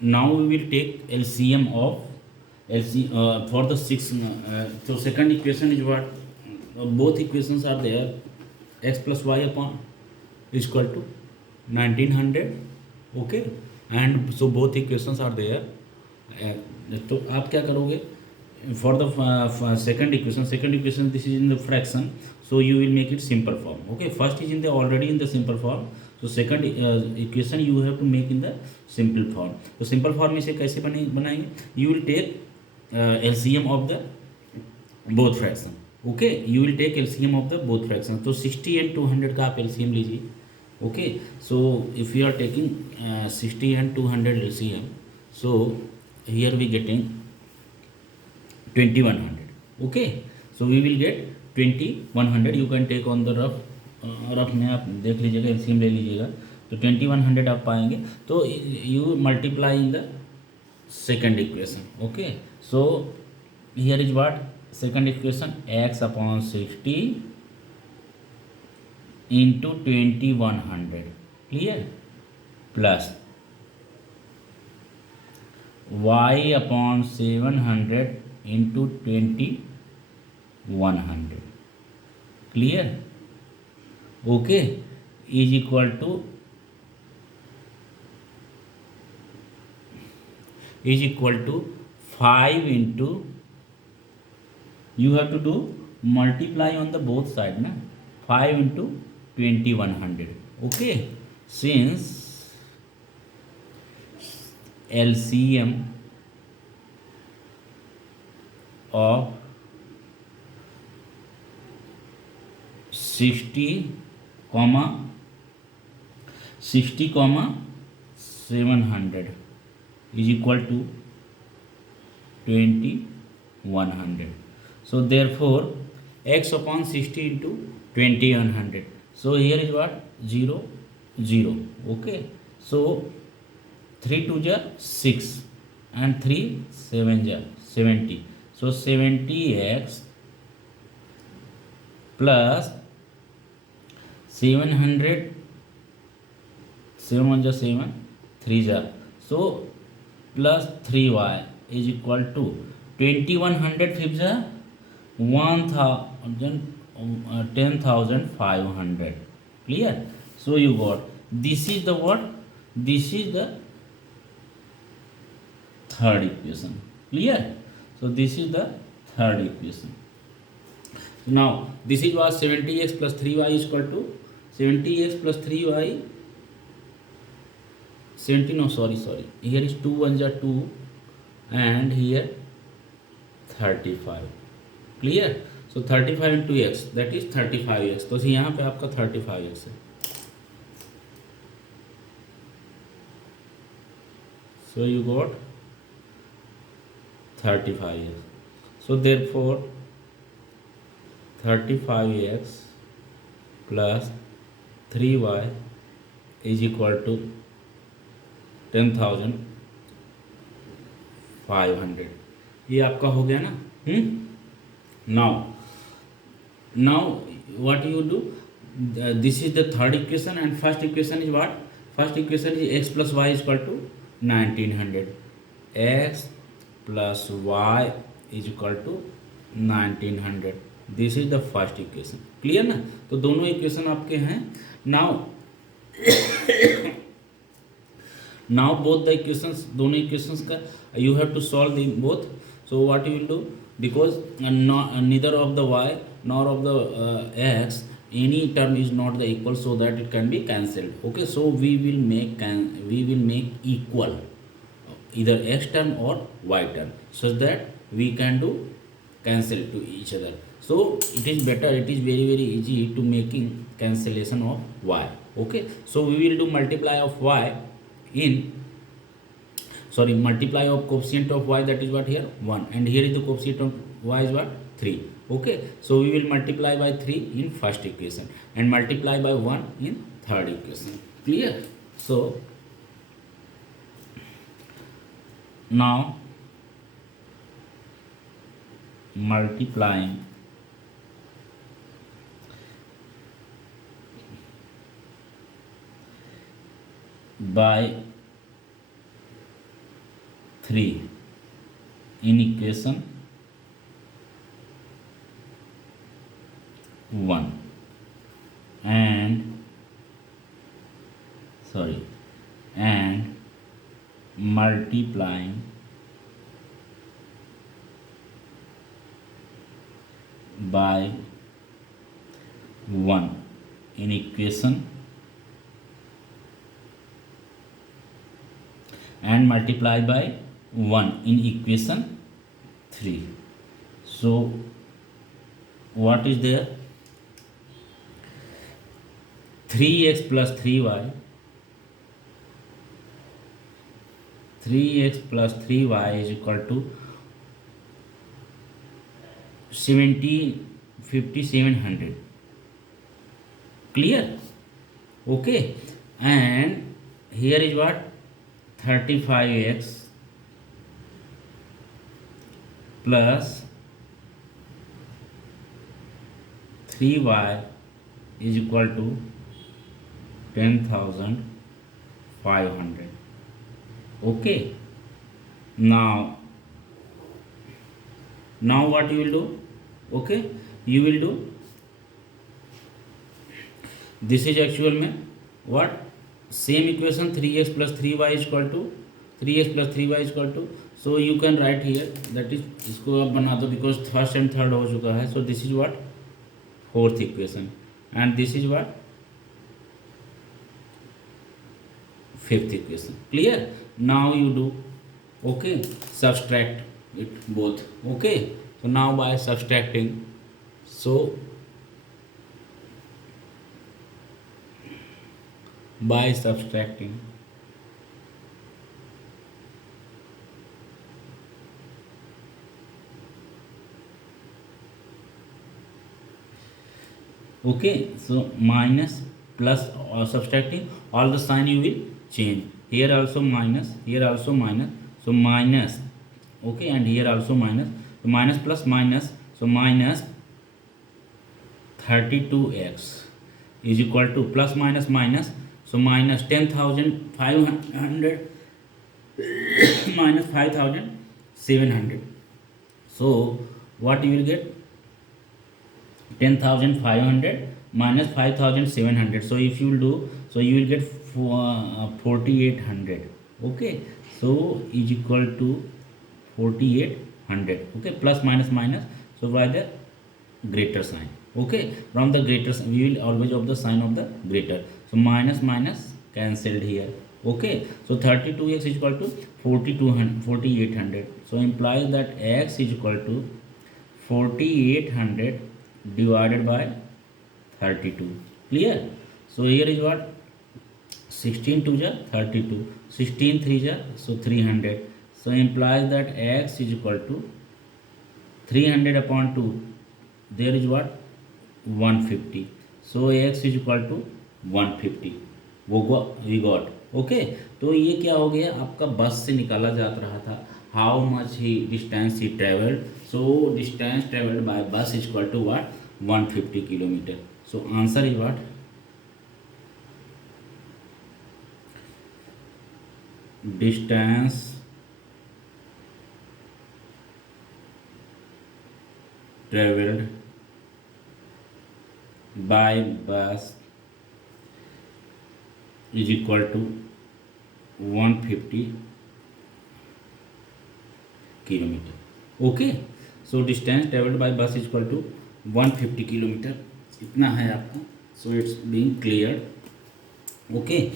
now we will take LCM of LC for the six. So second equation is what? Both equations are there. X plus y upon is equal to 1900. Okay, and so both equations are there. तो आप क्या करोगे? For the second equation, this is in the fraction, so you will make it simple form. Okay, first is in the already in the simple form, so second equation you have to make in the simple form. तो simple form में से कैसे बनाएंगे? You will take LCM of the both fraction. Okay, you will take LCM of the both fraction. तो 60 and 200 का आप LCM लीजिए. Okay, so if you are taking 60 and 200 LCM, so here we getting 2100. Okay, so we will get 2100. You can take on the rough में आप देख लीजिएगा, LCM ले लीजिएगा, तो 2100 आप पाएंगे. तो you multiply in the second equation. Okay, so here is what second equation, x upon 60 into 2100. Clear, plus y upon 700 into 2100. Clear, okay, is equal to 5 into, you have to do multiply on the both side na, 5 into 2100. Okay, since LCM of 60 comma 700 is equal to 2100. So therefore x upon 60 into 2100. So here is what? 0 0. Okay, so 3 2 ja 6 and 3 7 ja 70. So 70x plus 700, 7 1 ja 7, 3 ja, so plus 3y is equal to 2100 5 ja 10,500. Clear, so you got, this is the what? This is the third equation. Clear, so this is the third equation. Now this is was 70x plus 3y is equal to 70x plus 3y 70, no sorry, here is 2 1 ja 2 and here 35. Clear, so 35 into x, that is 35x. तो यहाँ पे आपका 35x है. So you got 35x. So therefore 35x plus 3y is equal to 10,500. ये आपका हो गया ना. Now what you do, this is the third equation and first equation is what? First equation is x plus y is equal to 1900. X plus y is equal to 1900. This is the first equation. Clear ना, तो दोनों equation आपके हैं. Now both the equations, दोनों equations का you have to solve the both. So what you will do, because neither of the y nor of the x any term is not the equal, so that it can be cancelled. Okay, so we will make equal either x term or y term, such that we can do cancel to each other. So it is better, it is very very easy to making cancellation of y. Okay, so we will do multiply of y in, sorry, multiply of coefficient of y, that is what here 1, and here is the coefficient of y is what 3. Okay, so we will multiply by 3 in first equation and multiply by 1 in third equation. Clear, so now multiplying by 3 in equation 1 and multiplying by 1 in equation and multiply by 1 in equation 3. So what is there? 3x plus 3y 3x plus 3y is equal to 5700. Clear? Okay. And here is what? 35x plus 3y is equal to 10,500. Okay. Now what you will do? Okay, you will do this is actual में what same equation 3x plus 3y is equal to 3x plus 3y is equal to, so you can write here that is इसको आप बना दो because first and third हो चुका है. So this is what fourth equation and this is what fifth equation. Clear? Now you do okay, subtract it both. Okay, so now by subtracting, so by subtracting okay, so minus plus or subtracting, all the sign you will change. Here also minus, here also minus, so minus. Okay, and here also minus, so minus plus minus, so minus 32x is equal to plus minus minus, so minus 10,500 minus 5,700. So what you will get? 10,500 minus 5,700. So if you will do, so you will get 4,800. Okay, so is equal to 4,800. Okay, plus minus minus, so by the greater sign. Okay, from the greater sign we will always of the sign of the greater, so minus minus cancelled here. Okay, so 32x is equal to 4,800. So implies that x is equal to 4,800 divided by 32. Clear? So here is what 16 2 ja 32, 16 3 ja, so 300. So implies that x is equal to 300 upon 2, there is what 150. So x is equal to 150. We got. Okay, तो ये क्या हो गया आपका बस से निकाला जाता रहा था how much he distance he travelled. So distance travelled by bus is equal to what 150 kilometre. So answer is what distance travelled by bus is equal to 150 kilometer. Okay, so distance traveled by bus is equal to 150 kilometer. इतना है आपका. So it's being cleared. Okay.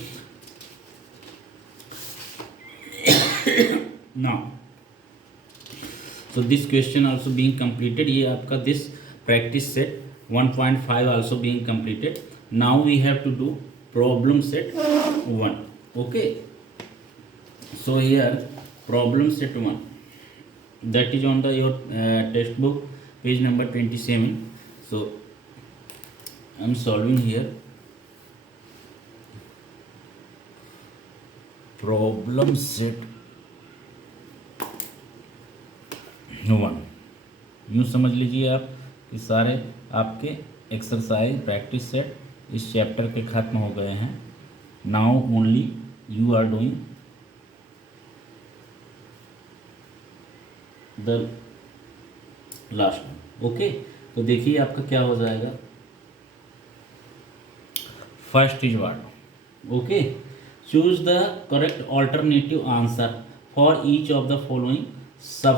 Now, so this question also being completed. ये आपका this practice set 1.5 also being completed. Now we have to do problem set 1. Okay, so here problem set 1, that is on the your textbook page number 27. So I am solving here problem set 1. यूँ समझ लीजिए आप कि सारे आपके exercise practice set इस चैप्टर के खत्म हो गए हैं. Now only you are doing the last one. Okay, तो देखिए आपका क्या हो जाएगा। First is what, okay, choose the correct alternative answer for each of the following sub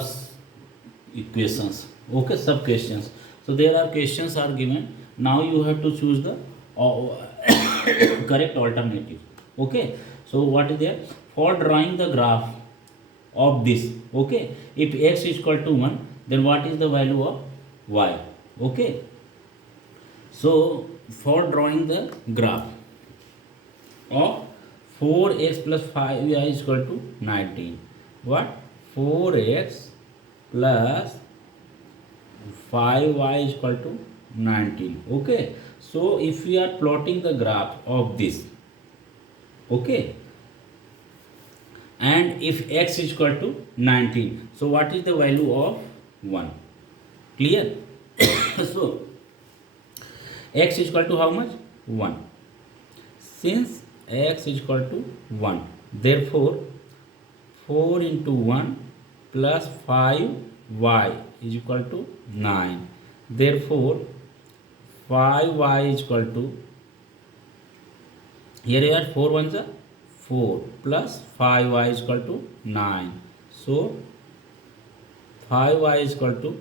equations, okay, sub questions. So there are questions are given, now you have to choose the correct alternative. Okay, so what is there for drawing the graph of this? Okay, if x is equal to 1, then what is the value of y? Okay, so for drawing the graph of 4x plus 5y is equal to 19, what, 4x plus 5y is equal to 19. Okay, so if we are plotting the graph of this, okay, and if x is equal to 19, so what is the value of 1? Clear? So x is equal to how much? 1. Since x is equal to 1, therefore 4 into 1 plus 5y is equal to 9. Therefore 5y is equal to, here you are 4 ones are 4 plus 5y is equal to 9. So 5y is equal to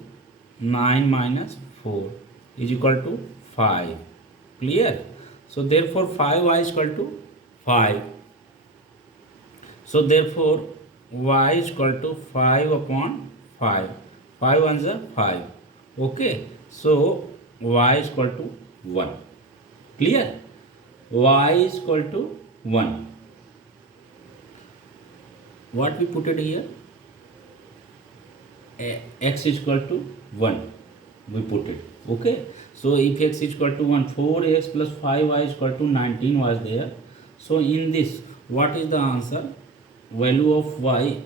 9 minus 4 is equal to 5. Clear? So therefore 5y is equal to 5. So therefore y is equal to 5 upon 5. 5 ones are 5. Okay. So y is equal to 1. Clear? Y is equal to 1. What we put it here? X is equal to 1. We put it. Okay. So if x is equal to 1, 4x plus 5y is equal to 19 was there. So in this, what is the answer? Value of y